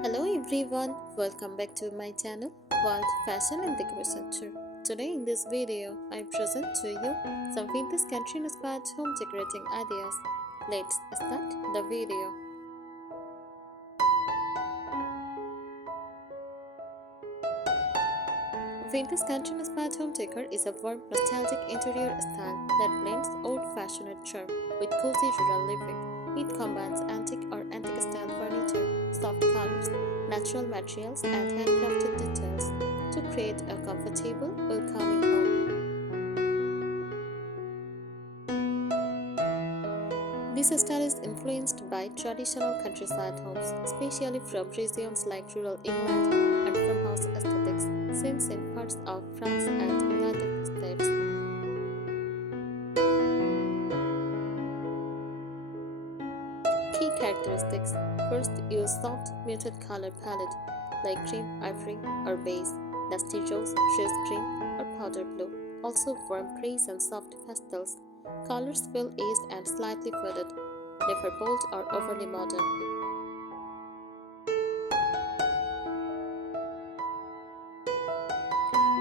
Hello everyone, welcome back to my channel World Fashion and Decoration Tour. Today in this video, I present to you some vintage country inspired home decorating ideas. Let's start the video. Vintage country inspired home decor is a warm, nostalgic interior style that blends old-fashioned charm with cozy rural living. It combines antique or antique style furniture, soft colors, natural materials, and handcrafted details to create a comfortable, welcoming home. This style is influenced by traditional countryside homes, especially from regions like rural England and farmhouse aesthetics, seen in parts of France and United States. Key characteristics: first, use soft, muted color palette like cream, ivory, or beige, dusty rose, shades green, or powder blue. Also, warm grays and soft pastels. Colors feel aged and slightly faded, never bold or overly modern.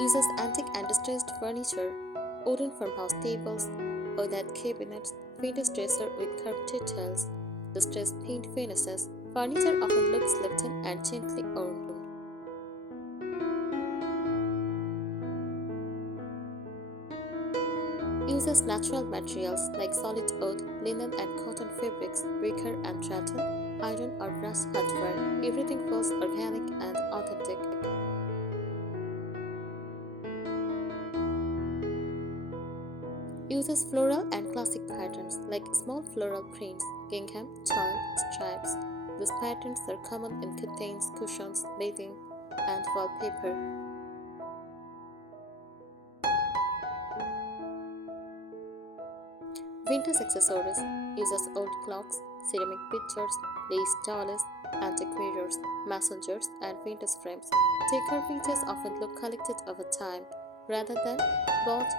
Uses antique and distressed furniture, wooden farmhouse tables, oiled cabinets, vintage dresser with curved details, distressed paint finishes. Furniture often looks lifted and gently worn. Uses natural materials like solid wood, linen, and cotton fabrics, wicker and rattan, iron or brass hardware. Everything feels organic and authentic. Uses floral and classic patterns like small floral prints, gingham, tile, stripes. These patterns are common in curtains, cushions, bedding, and wallpaper. Vintage accessories uses old clocks, ceramic pictures, lace dolls, antique mirrors, messengers, and vintage frames. Decor pieces often look collected over time rather than bought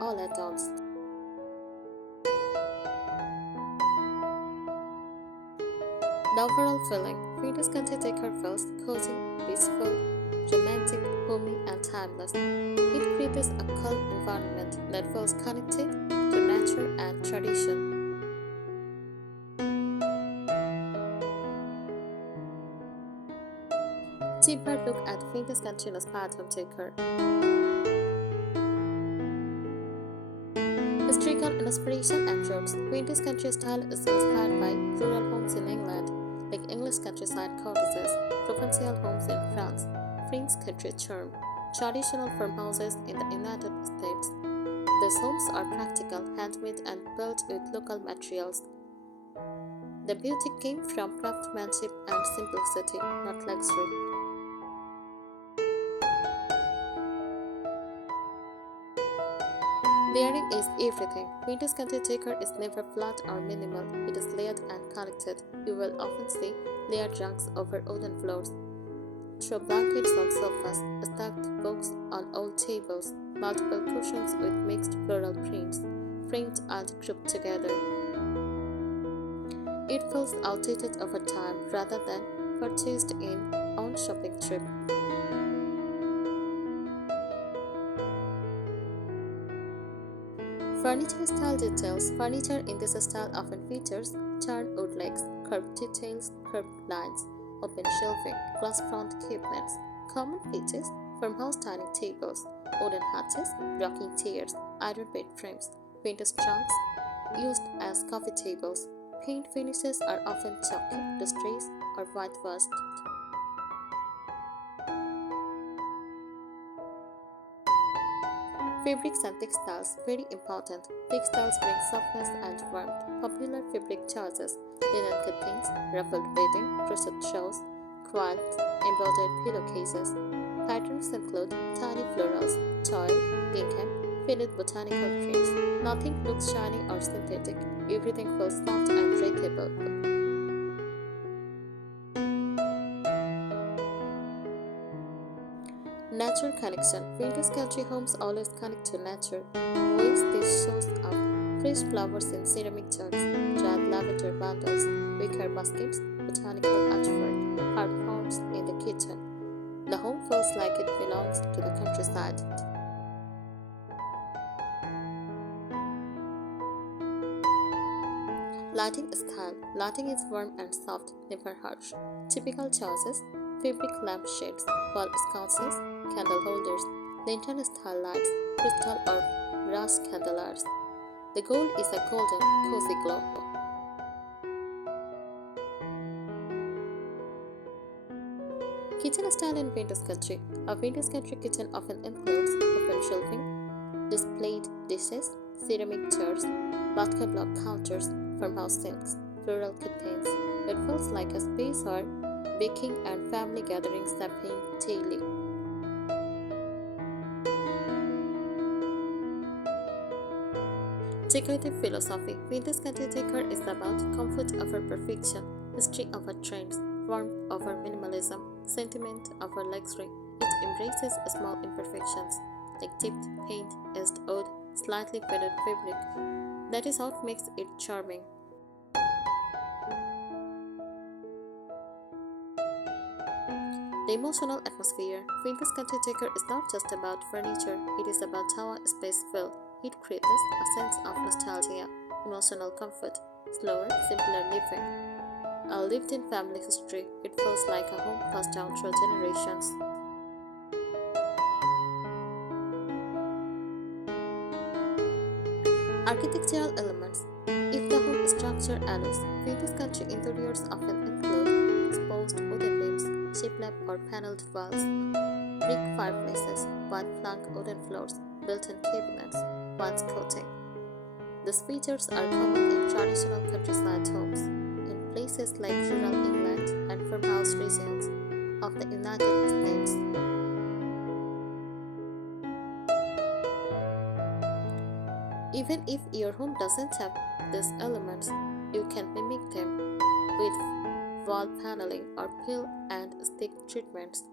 all at once. The overall feeling: vintage country decor feels cozy, peaceful, romantic, homey, and timeless. It creates a calm environment that feels connected to nature and tradition. Deeper look at vintage country inspired home decor. Historical inspiration and roots. Vintage country style is inspired by rural homes in England, like English countryside cottages, provincial homes in France, French country charm, traditional farmhouses in the United States. These homes are practical, handmade, and built with local materials. The beauty came from craftsmanship and simplicity, not luxury. Layering is everything. Vintage country decor is never flat or minimal. It is layered and connected. You will often see layered rugs over wooden floors, throw blankets on sofas, stacked books on old tables, multiple cushions with mixed floral prints, framed and grouped together. It feels outdated over time rather than purchased in on shopping trip. Furniture style details. Furniture in this style often features charred wood legs, curved details, curved lines, open shelving, glass front cabinets. Common features: farmhouse dining tables, wooden hatches, rocking chairs, iron bed frames, vintage trunks used as coffee tables. Paint finishes are often chalky, distressed, or whitewashed. Fabrics and textiles, very important. Textiles bring softness and warmth. Popular fabric choices: linen curtains, ruffled bedding, crochet shawls, quilts, embroidered pillowcases. Patterns include tiny florals, toile, gingham, faded botanical prints. Nothing looks shiny or synthetic. Everything feels soft and breathable. Nature connection. Vintage country homes always connect to nature. Ways this shows up: fresh flowers in ceramic jugs, dried lavender bundles, wicker baskets, botanical artwork. hot pots in the kitchen. The home feels like it belongs to the countryside. Lighting style. Lighting is warm and soft, never harsh. Typical choices: fabric lampshades, wall sconces, candle holders, lantern style lights, crystal or brass candelabras. The goal is a golden, cozy glow. Kitchen style in vintage country. A vintage country kitchen often includes open shelving, displayed dishes, ceramic jars, bathtub block counters, farmhouse sinks, floral curtains. It feels like a space where baking and family gatherings happen daily. Decorative philosophy. Vintage country decor is about comfort over perfection, history over trends, warmth over minimalism, sentiment over luxury. It embraces small imperfections like chipped paint, edged wood, slightly faded fabric. That is what makes it charming. The emotional atmosphere. Vintage country decor is not just about furniture, it is about how a space feels. It creates a sense of nostalgia, emotional comfort, slower, simpler living. A lived in family history, it feels like a home passed down through generations. Architectural elements. If the home structure allows, vintage country interiors often include exposed wooden beams, shiplap or paneled walls, brick fireplaces, white plank wooden floors, built-in cabinets, wainscoting. These features are common in traditional countryside homes, in places like rural England and farmhouse regions of the United States. Even if your home doesn't have these elements, you can mimic them with wall paneling or peel and stick treatments.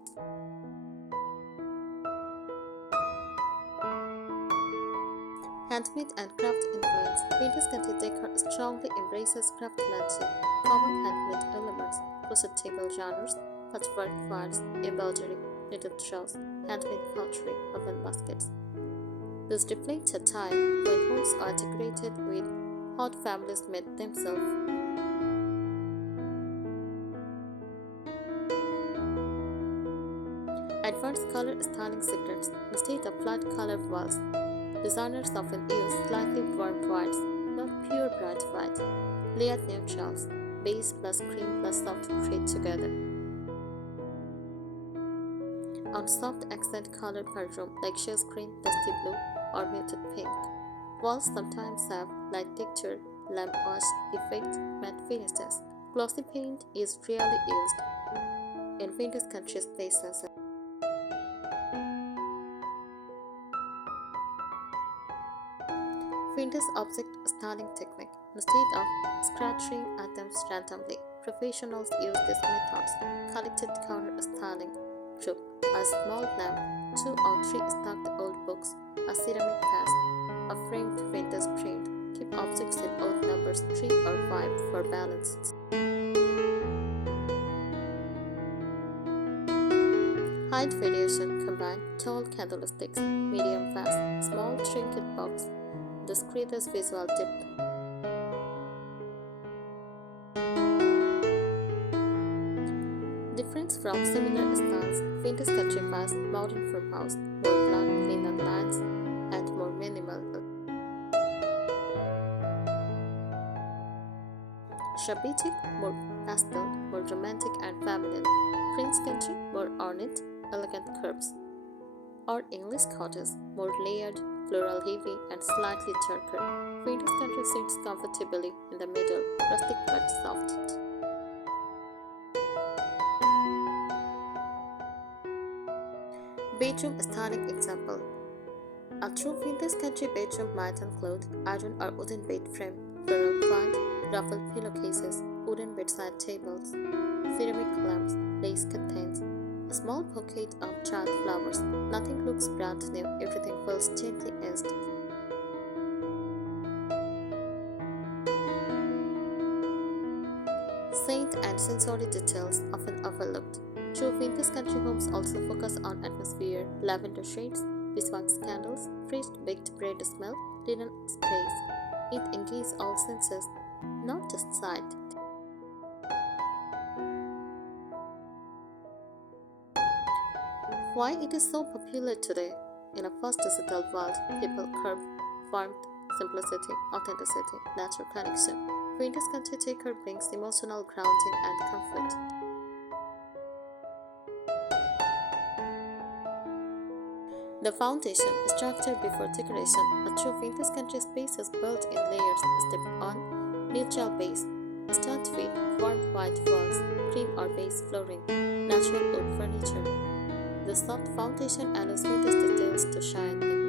Handmade and craft influence. Vintage country decor strongly embraces craftsmanship, common handmade elements, crochet table genres, patchwork quilts, embroidery, knitted shawls, handmade pottery, oven baskets. This reflects a time when homes are decorated with what families made themselves. Advanced color styling secrets. Instead of flat colored walls, designers often use slightly warm whites, not pure bright white, layered neutrals, beige plus cream plus soft shade together. On soft accent colored bedroom like shell green, dusty blue, or muted pink. Walls sometimes have light texture, lamp wash effect, matte finishes. Glossy paint is rarely used in vintage country spaces. Vintage object styling technique. Instead of scratching items randomly, professionals use these methods. Collected corner styling. Group a small lamp, 2 or 3 stacked old books, a ceramic vase, a framed vintage print. Keep objects in odd numbers 3 or 5 for balance. Height variation. Combine tall candlesticks, medium vase, small trinket box. This creates visual depth. Difference from similar styles. Vintage country vase, modern farmhouse, more flat, cleaner lines, and more minimal. Shabbatic, more pastel, more romantic and feminine. French country, more ornate, elegant curves. Or English cottage, more layered, floral heavy, and slightly darker. Vintage country sits comfortably in the middle, rustic but soft. Bedroom styling example. A true vintage country bedroom might include iron or wooden bed frame, floral quilt, ruffled pillowcases, wooden bedside tables, ceramic lamps, lace curtains, a small bouquet of dried flowers. Nothing looks brand new, everything feels gently aged. Scent and sensory details often overlooked. True vintage country homes also focus on atmosphere, lavender shades, beeswax candles, fresh baked bread smell, linen sprays. It engages all senses, not just sight. Why it is so popular today? In a fast digital world, people crave warmth, simplicity, authenticity, natural connection. Vintage country decor brings emotional grounding and comfort. The foundation, structure before decoration, a true vintage country space is built in layers. Step 1. Neutral base. Start with warm white walls, cream or beige flooring, natural wood furniture. The soft foundation allows vintage details to shine in.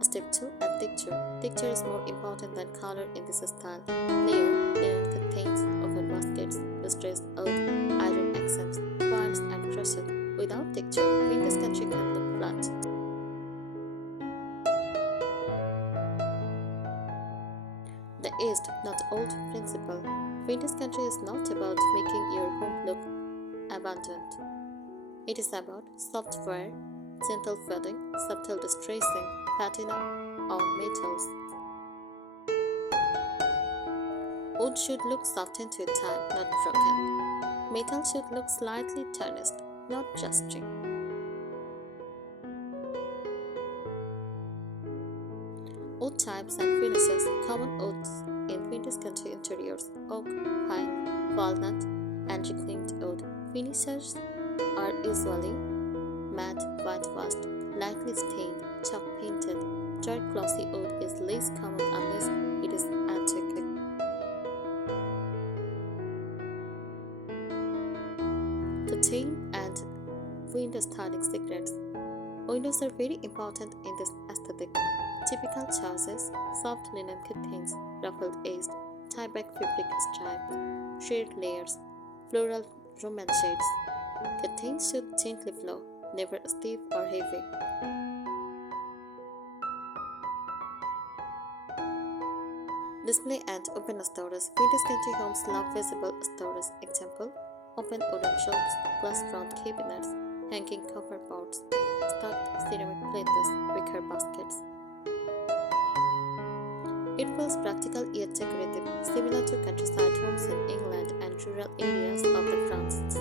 Step 2. Add texture. Texture is more important than color in this style. Layer, linen contains open baskets, distressed oak, iron accents, quartz and crushed. Without texture, vintage country can look flat. The aged, not old principle. Vintage country is not about making your home look abandoned. It is about soft wear, gentle fading, subtle distressing, patina on metals. Wood should look softened with time, not broken. Metal should look slightly tarnished, not rusting. Wood types and finishes. Common woods in vintage country interiors: oak, pine, walnut, and reclaimed wood. Finishes are usually matte, whitewashed, lightly stained, chalk painted. Dark glossy wood is less common unless it is antique. Curtain and window styling secrets. Windows are very important in this aesthetic. Typical choices: soft linen curtains, ruffled edged, tie-back fabric stripes, shade layers, floral roman shades. Curtains should gently flow, never stiff or heavy. Display and open storage. Vintage country homes love visible storage. Example: open wooden shelves, glass front cabinets, hanging copper pots, stuffed ceramic plates, wicker baskets. It feels practical yet decorative, similar to countryside homes in England and rural areas of the France.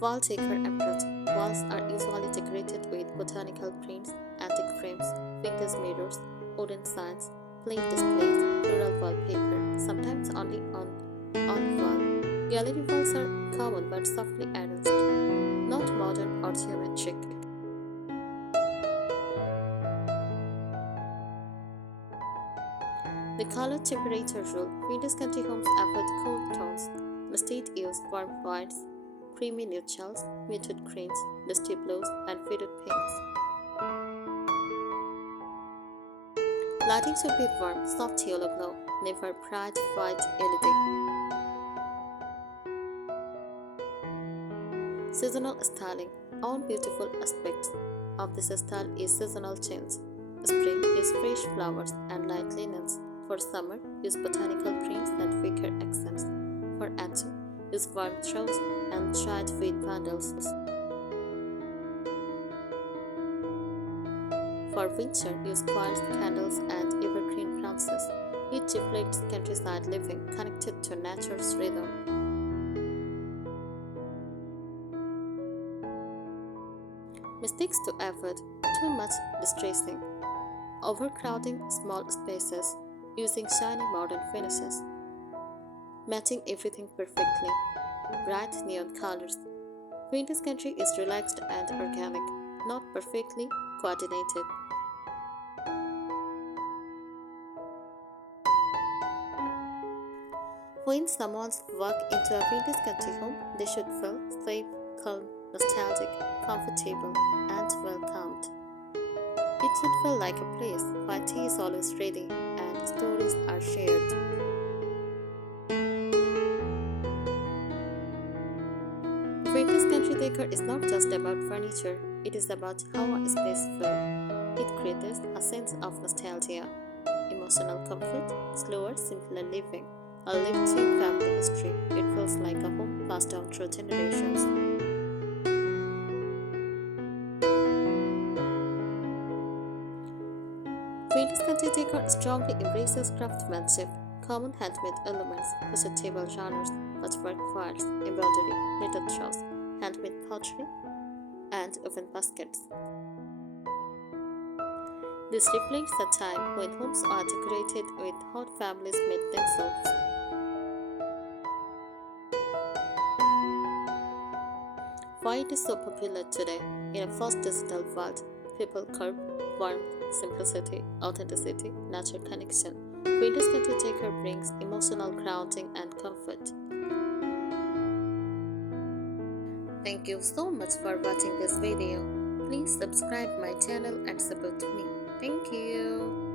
Wall decor approach. Walls are usually decorated with botanical prints, antique frames, vintage mirrors, wooden signs, plate displays, floral wallpaper, sometimes only on wall. Gallery walls are common but softly arranged, not modern or geometric. The color temperature rule. Vintage country homes avoid cool tones. Instead use warm whites, creamy neutrals, muted greens, dusty blues, and faded pinks. Lighting should be warm, soft yellow glow, never bright white LED. Seasonal styling. All beautiful aspects of this style is seasonal change. Spring use fresh flowers and light linens. For summer, use botanical prints and wicker accents. For autumn, use warm throws and dried wheat bundles. For winter, use quartz candles and evergreen branches. It reflects countryside living connected to nature's rhythm. Mistakes to avoid: too much distressing, overcrowding small spaces, using shiny modern finishes, matching everything perfectly, bright neon colors. Vintage country is relaxed and organic, not perfectly coordinated. When someone's walk into a vintage country home, they should feel safe, calm, nostalgic, comfortable, and welcomed. It should feel like a place where tea is always ready and stories are shared. Vintage country decor is not just about furniture, It is about how a space feels. It creates a sense of nostalgia, emotional comfort, slower, simpler living, a lived-in family history. It feels like a home passed down through generations. Swedish country decor strongly embraces craftsmanship, common handmade elements, vegetable genres, patchwork quilts, embroidery, knitted throws, handmade pottery, and oven baskets. This reflects a time when homes are decorated with how families made themselves. Why it is so popular today? In a fast digital world, people crave warmth, simplicity, authenticity, natural connection. Windows country decor brings emotional grounding and comfort. Thank you so much for watching this video. Please subscribe my channel and support me. Thank you.